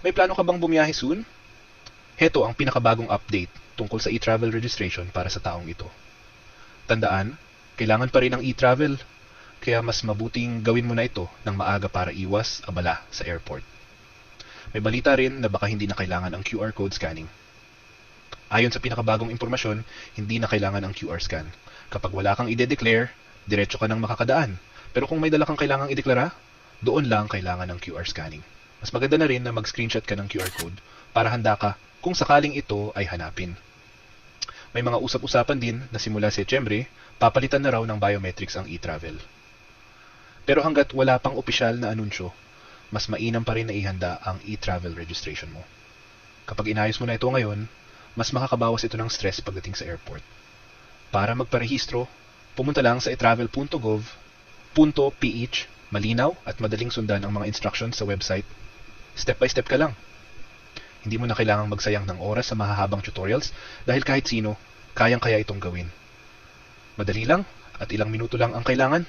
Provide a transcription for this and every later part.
May plano ka bang bumiyahe soon? Heto ang pinakabagong update tungkol sa e-travel registration para sa taong ito. Tandaan, kailangan pa rin ang e-travel, kaya mas mabuting gawin mo na ito ng maaga para iwas abala sa airport. May balita rin na baka hindi na kailangan ang QR code scanning. Ayon sa pinakabagong impormasyon, hindi na kailangan ang QR scan. Kapag wala kang ide-declare, diretso ka nang makakadaan. Pero kung may dala kang kailangang ideklara, doon lang kailangan ng QR scanning. Mas maganda na rin na mag-screenshot ka ng QR code para handa ka kung sakaling ito ay hanapin. May mga usap-usapan din na simula Setyembre, papalitan na raw ng biometrics ang e-travel. Pero hanggat wala pang opisyal na anunsyo, mas mainam pa rin na ihanda ang e-travel registration mo. Kapag inayos mo na ito ngayon, mas makakabawas ito ng stress pagdating sa airport. Para magparehistro, pumunta lang sa etravel.gov.ph. Malinaw at madaling sundan ang mga instructions sa website. Step by step ka lang. Hindi mo na kailangang magsayang ng oras sa mahahabang tutorials dahil kahit sino, kayang-kaya itong gawin. Madali lang at ilang minuto lang ang kailangan.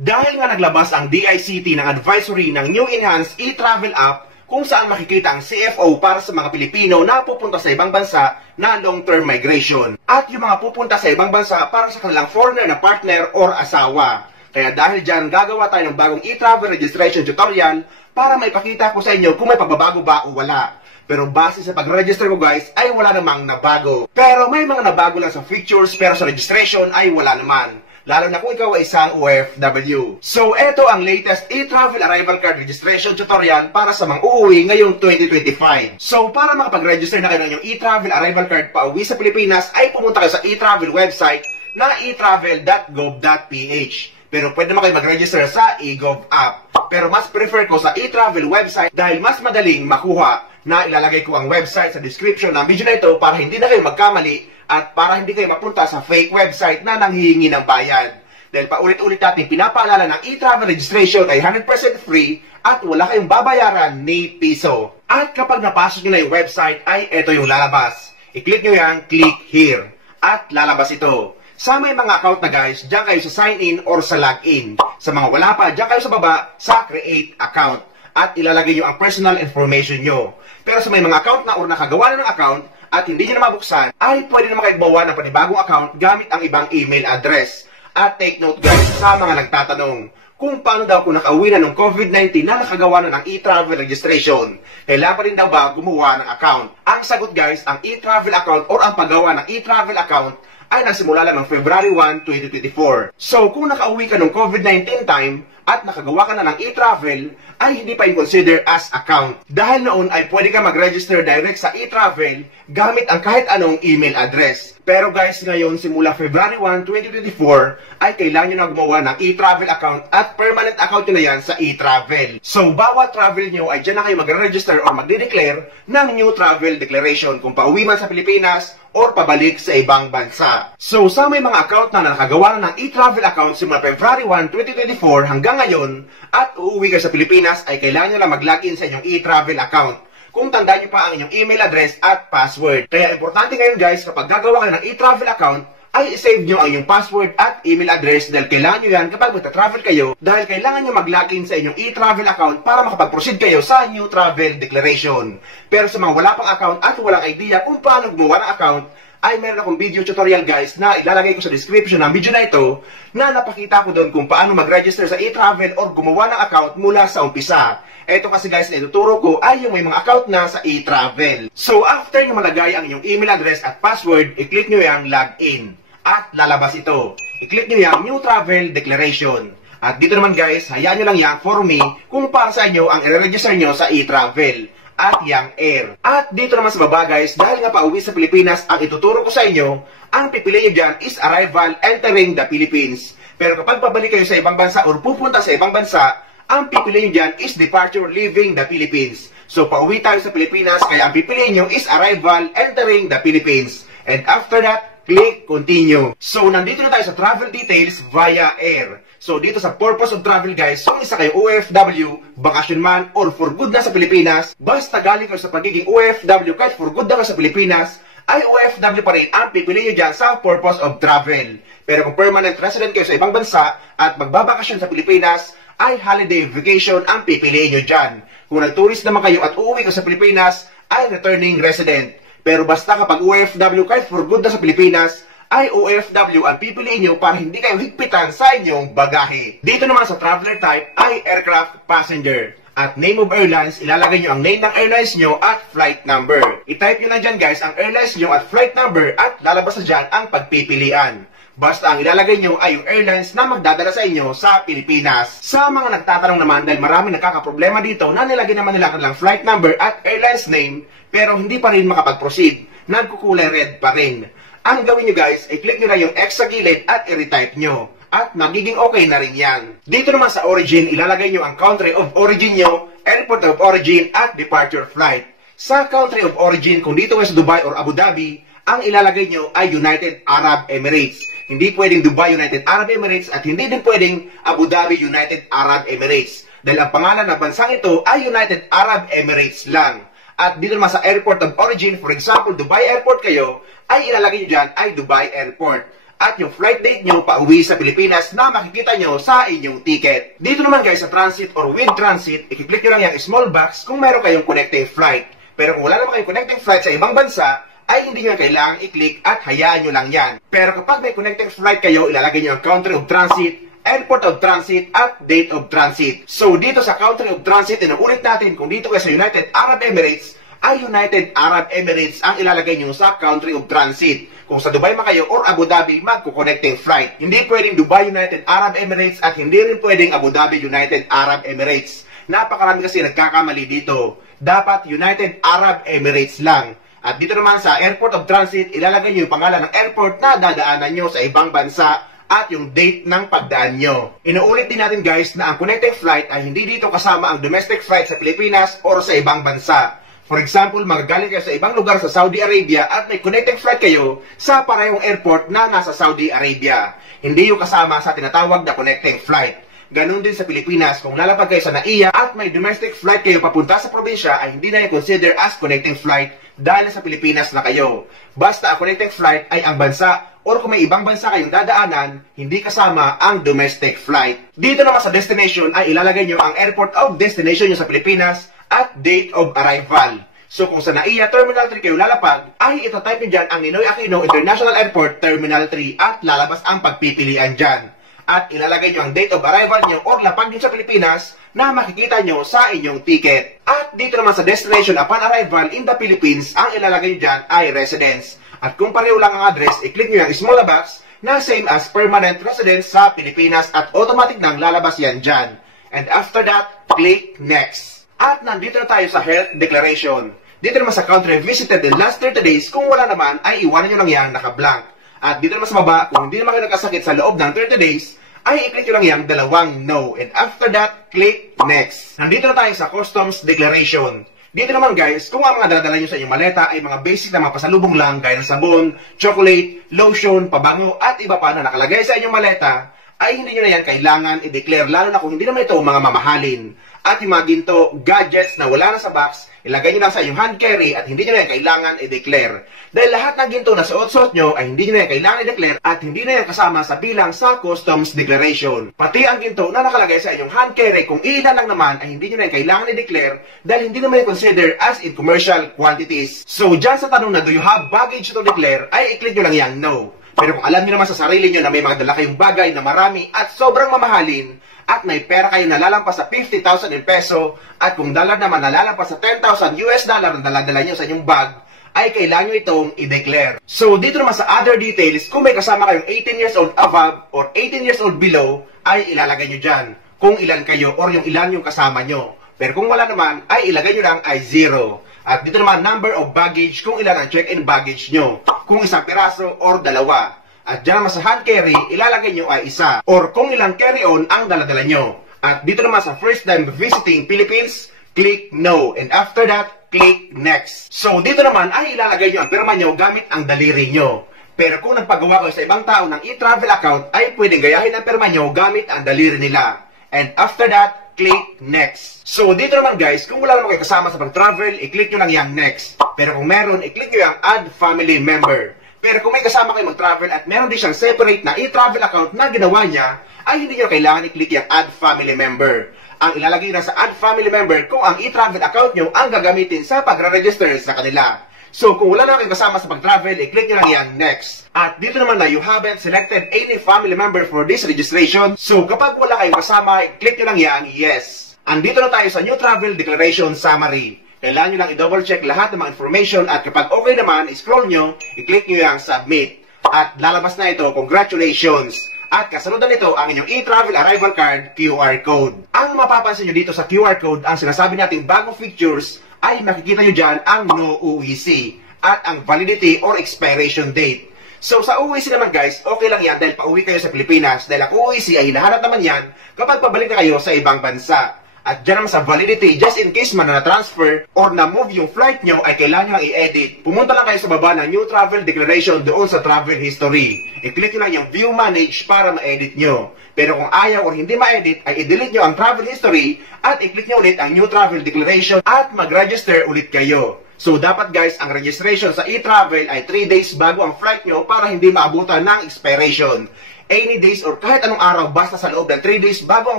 Dahil nga naglabas ang DICT ng advisory ng New Enhanced e-Travel App kung saan makikita ang CFO para sa mga Pilipino na pupunta sa ibang bansa na long-term migration at yung mga pupunta sa ibang bansa para sa kanilang foreigner na partner or asawa. Kaya dahil dyan, gagawa tayo ng bagong e-travel registration tutorial para maipakita ko sa inyo kung may pagbabago ba o wala. Pero base sa pag-register ko guys, ay wala namang nabago. Pero may mga nabago lang sa features pero sa registration ay wala naman. Lalo na kung ikaw ay isang OFW. So, eto ang latest e-travel arrival card registration tutorial para sa mga uuwi ngayong 2025. So, para makapag-register na kayo ng inyong e-travel arrival card pa uwi sa Pilipinas, ay pumunta kayo sa e-travel website na etravel.gov.ph. Pero pwede naman kayo mag-register sa eGov app. Pero mas prefer ko sa e-travel website dahil mas madaling makuha na ilalagay ko ang website sa description ng video na ito para hindi na kayo magkamali at para hindi kayo mapunta sa fake website na nanghihingi ng bayad. Dahil paulit-ulit natin pinapaalala ng e-travel registration ay 100% free at wala kayong babayaran ni piso. At kapag napasok nyo na yung website ay ito yung lalabas. I-click nyo yan, click here. At lalabas ito. Sa may mga account na guys, diyan kayo sa sign in or sa login. Sa mga wala pa, diyan kayo sa baba sa create account. At ilalagay nyo ang personal information nyo. Pero sa may mga account na or nakagawa na ng account at hindi nyo na mabuksan, ay pwede naman kayo gumawa ng panibagong account gamit ang ibang email address. At take note guys sa mga nagtatanong kung paano daw kung nakauwi na ng COVID-19 na nakagawa na ng e-travel registration. Kailangan pa rin daw ba gumawa ng account? Ang sagot guys, ang e-travel account or ang paggawa ng e-travel account ay nagsimula lang ng February 1, 2024. So, kung nakauwi ka ng COVID-19 time at nakagawa ka na ng e-travel, ay hindi pa i-consider as account. Dahil noon ay pwede ka mag-register direct sa e-travel gamit ang kahit anong email address. Pero guys, ngayon simula February 1, 2024, ay kailangan nyo na gumawa ng e-travel account at permanent account nyo na yan sa e-travel. So, bawat travel nyo ay dyan na kayo mag-register or mag-declare ng new travel declaration kung pauwi man sa Pilipinas or pabalik sa ibang bansa. So, sa may mga account na nakagawa na ng e-travel account simula February 1, 2024 hanggang ngayon at uuwi kayo sa Pilipinas ay kailangan nyo lang mag-login sa inyong e-travel account. Kung tandaan nyo pa ang inyong email address at password. Kaya importante ngayon guys, kapag gagawa kayo ng e-travel account, ay save nyo ang inyong password at email address dahil kailangan nyo yan kapag magta-travel kayo dahil kailangan nyo mag-login sa inyong e-travel account para makapag-proceed kayo sa new travel declaration. Pero sa mga wala pang account at walang idea kung paano gumawa ng account, ay meron akong video tutorial guys na ilalagay ko sa description ng video na ito na napakita ko doon kung paano mag-register sa e-travel or gumawa ng account mula sa umpisa. Ito kasi guys na ituturo ko ay yung may mga account na sa e-travel. So after nyo malagay ang inyong email address at password, i-click nyo yung login at lalabas ito. I-click nyo yung new travel declaration. At dito naman guys, hayaan nyo lang yan for me kung para sa inyo ang i-register nyo sa e-travel at Yang Air. At dito naman sa baba guys, dahil nga pauwi sa Pilipinas ang ituturo ko sa inyo, ang pipiliin nyo dyan is arrival entering the Philippines. Pero kapag pabalik kayo sa ibang bansa or pupunta sa ibang bansa, ang pipiliin nyo dyan is departure leaving the Philippines. So pauwi tayo sa Pilipinas, kaya ang pipiliin nyo is arrival entering the Philippines. And after that, click continue. So nandito na tayo sa travel details via air. So dito sa purpose of travel guys, kung isa kayo OFW, bakasyon man, or for good na sa Pilipinas, basta galing kayo sa pagiging OFW kahit for good na kayo sa Pilipinas, ay OFW pa rin ang pipiliin nyo dyan sa purpose of travel. Pero kung permanent resident kayo sa ibang bansa at magbabakasyon sa Pilipinas, ay holiday vacation ang pipiliin nyo dyan. Kung nag-tourist naman kayo at uuwi ka sa Pilipinas, ay returning resident. Pero basta kapag OFW kahit for good na sa Pilipinas, ay OFW ang pipiliin nyo para hindi kayo higpitan sa inyong bagahe. Dito naman sa traveler type ay aircraft passenger. At name of airlines, ilalagay nyo ang name ng airlines nyo at flight number. I-type nyo lang dyan guys ang airlines nyo at flight number at lalabas na dyan ang pagpipilian. Basta ang ilalagay nyo ay yung airlines na magdadala sa inyo sa Pilipinas. Sa mga nagtatanong naman dahil marami nagkakaproblema dito na nilagay naman nila kanilang flight number at airlines name pero hindi pa rin makapag-proceed, nagkukulay red pa rin. Ang gawin nyo guys, i-click nyo na yung X sa gilid at i-retype nyo. At magiging okay na rin yan. Dito naman sa origin, ilalagay nyo ang country of origin nyo, airport of origin at departure flight. Sa country of origin, kung dito kayo sa Dubai or Abu Dhabi, ang ilalagay nyo ay United Arab Emirates. Hindi pwedeng Dubai United Arab Emirates at hindi din pwedeng Abu Dhabi United Arab Emirates. Dahil ang pangalan ng bansang ito ay United Arab Emirates lang. At dito naman sa airport of origin, for example, Dubai Airport kayo, ay ilalagay nyo dyan ay Dubai Airport. At yung flight date nyo pauwi sa Pilipinas na makikita nyo sa inyong ticket. Dito naman guys sa transit or with transit, i-click nyo lang yung small box kung meron kayong connecting flight. Pero kung wala naman kayong connecting flight sa ibang bansa, ay hindi nyo kailangang i-click at hayaan nyo lang yan. Pero kapag may connecting flight kayo, ilalagay nyo ang country of transit, airport of transit, at date of transit. So dito sa country of transit, inuulit natin kung dito kayo sa United Arab Emirates, ay United Arab Emirates ang ilalagay nyo sa country of transit. Kung sa Dubai man kayo or Abu Dhabi, magko-connecting flight. Hindi pwedeng Dubai United Arab Emirates at hindi rin pwedeng Abu Dhabi United Arab Emirates. Napakarami kasi nagkakamali dito. Dapat United Arab Emirates lang. At dito naman sa airport of transit, ilalagay nyo yung pangalan ng airport na dadaanan nyo sa ibang bansa at yung date ng pagdaan nyo. Inuulit din natin guys na ang connecting flight ay hindi dito kasama ang domestic flight sa Pilipinas or sa ibang bansa. For example, magagaling kayo sa ibang lugar sa Saudi Arabia at may connecting flight kayo sa parehong airport na nasa Saudi Arabia. Hindi yung kasama sa tinatawag na connecting flight. Ganun din sa Pilipinas, kung lalapag kayo sa NAIA at may domestic flight kayo papunta sa probinsya ay hindi na yung consider as connecting flight dahil sa Pilipinas na kayo. Basta ang connecting flight ay ang bansa or kung may ibang bansa kayong dadaanan, hindi kasama ang domestic flight. Dito naman sa destination ay ilalagay nyo ang airport of destination nyo sa Pilipinas at date of arrival. So kung sa NAIA Terminal 3 kayo lalapag, ay itatype nyo dyan ang Ninoy Aquino International Airport Terminal 3 at lalabas ang pagpipilian dyan. At ilalagay nyo ang date of arrival nyo or lapag nyo sa Pilipinas na makikita nyo sa inyong ticket. At dito naman sa destination upon arrival in the Philippines, ang ilalagay nyo dyan ay residence. At kung pareho lang ang address, i-click nyo yung small box na same as permanent residence sa Pilipinas at automatic nang lalabas yan dyan. And after that, click next. At nandito na tayo sa health declaration. Dito naman sa country visited in last 30 days, kung wala naman, ay iwanan nyo lang yan naka-blank. At dito naman sa baba, kung hindi naman kayo nagkasakit sa loob ng 30 days, ay i-click nyo lang yung dalawang no. And after that, click next. Nandito na tayo sa customs declaration. Dito naman guys, kung ang mga dadala nyo sa inyong maleta ay mga basic na mga pasalubong lang, gaya ng sabon, chocolate, lotion, pabango, at iba pa na nakalagay sa inyong maleta, ay hindi nyo na yan kailangan i-declare, lalo na kung hindi naman ito mga mamahalin. At yung mga ginto, gadgets na wala na sa box, ilagay nyo lang sa inyong hand carry at hindi nyo na yan kailangan i-declare. Dahil lahat ng ginto na suot-suot nyo ay hindi nyo na yan kailangan i-declare at hindi na yan kasama sa bilang sa customs declaration. Pati ang ginto na nakalagay sa inyong hand carry, kung ilan lang naman ay hindi nyo na yan kailangan i-declare dahil hindi naman yan consider as in commercial quantities. So dyan sa tanong na do you have baggage to declare, ay i-click nyo lang yan no. Pero kung alam nyo naman sa sarili nyo na may mga dala kayong bagay na marami at sobrang mamahalin, at may pera kayo nalalampas sa 50,000 in peso, at kung dollar naman nalalampas sa 10,000 US dollar na daladala nyo sa inyong bag, ay kailangan nyo itong i-declare. So dito naman sa other details, kung may kasama kayong 18 years old above or 18 years old below, ay ilalagay nyo dyan kung ilan kayo or yung ilan yung kasama nyo. Pero kung wala naman, ay ilagay nyo lang ay 0. At dito naman number of baggage, kung ilan ang check-in baggage nyo, kung isang piraso or dalawa. At dyan naman sa hand carry, ilalagay nyo ay isa. Or kung ilang carry-on ang daladala nyo. At dito naman sa first time visiting Philippines, click no. And after that, click next. So dito naman ay ilalagay nyo ang pirma nyo gamit ang daliri nyo. Pero kung nagpagawa kayo sa ibang tao ng e-travel account, ay pwedeng gayahin ang pirma nyo gamit ang daliri nila. And after that, click next. So dito naman guys, kung wala naman kayo kasama sa pag-travel, i-click nyo lang yung next. Pero kung meron, i-click nyo yung add family member. Pero kung may kasama kayo mag-travel at meron din siyang separate na e-travel account na ginawa niya, ay hindi nyo kailangan i-click yung add family member. ang ilalagay na sa Add Family Member kung ang e-travel account nyo ang gagamitin sa pagre-register sa kanila. So kung wala na kayong kasama sa pag-travel, i-click nyo lang yan next. At dito naman na you haven't selected any family member for this registration. So kapag wala kayong kasama, i-click nyo lang yan yes. Andito na tayo sa New Travel Declaration Summary. Kailangan nyo lang i-double check lahat ng mga information at kapag okay naman, i-scroll nyo, i-click nyo yung Submit. At lalabas na ito, congratulations! At kasunod nito ang inyong e-travel arrival card QR code. Ang mapapansin nyo dito sa QR code, ang sinasabi nating bagong features ay makikita nyo dyan ang no UEC at ang validity or expiration date. So sa UEC naman guys, okay lang yan dahil pauwi kayo sa Pilipinas dahil ang UEC ay hinahanap naman yan kapag pabalik na kayo sa ibang bansa. At dyan naman sa validity, just in case man na transfer or na-move yung flight nyo ay kailangan nyo lang i-edit. Pumunta lang kayo sa baba ng New Travel Declaration doon sa Travel History. I-click nyo lang yung View Manage para ma-edit nyo. Pero kung ayaw or hindi ma-edit, ay i-delete nyo ang Travel History at i-click nyo ulit ang New Travel Declaration at mag-register ulit kayo. So dapat guys, ang registration sa e-travel ay 3 days bago ang flight nyo para hindi maabutan ng expiration. Any days or kahit anong araw basta sa loob ng 3 days bago ang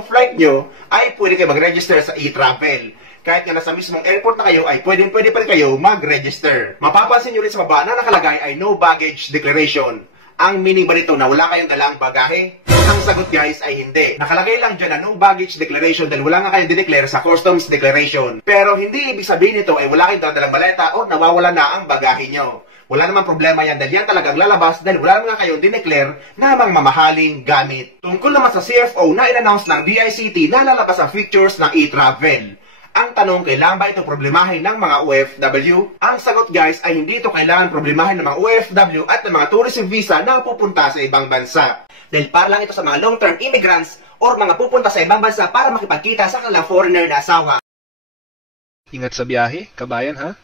flight nyo ay pwede kayo mag-register sa e-travel. Kahit nga nasa mismong airport na kayo ay pwede pa rin kayo mag-register. Mapapansin nyo rin sa baba na nakalagay ay no baggage declaration. Ang meaning ba nito na wala kayong dalang bagahe? Ang sagot guys ay hindi. Nakalagay lang dyan na no baggage declaration dahil wala nga kayong dineclare sa customs declaration. Pero hindi ibig sabihin nito ay wala kayong dalang maleta o nawawala na ang bagahe nyo. Wala namang problema yan dahil yan talagang lalabas dahil wala naman kayong dineclare na mga mamahaling gamit. Tungkol naman sa CFO na in-announce ng DICT na lalabas ang features ng e-travel. Ang tanong, kailangan ba ito problemahin ng mga OFW? Ang sagot guys ay hindi ito kailangan problemahin ng mga OFW at ng mga tourism visa na pupunta sa ibang bansa. Dahil para lang ito sa mga long-term immigrants or mga pupunta sa ibang bansa para makipagkita sa kanilang foreigner na asawa. Ingat sa biyahe, kabayan ha?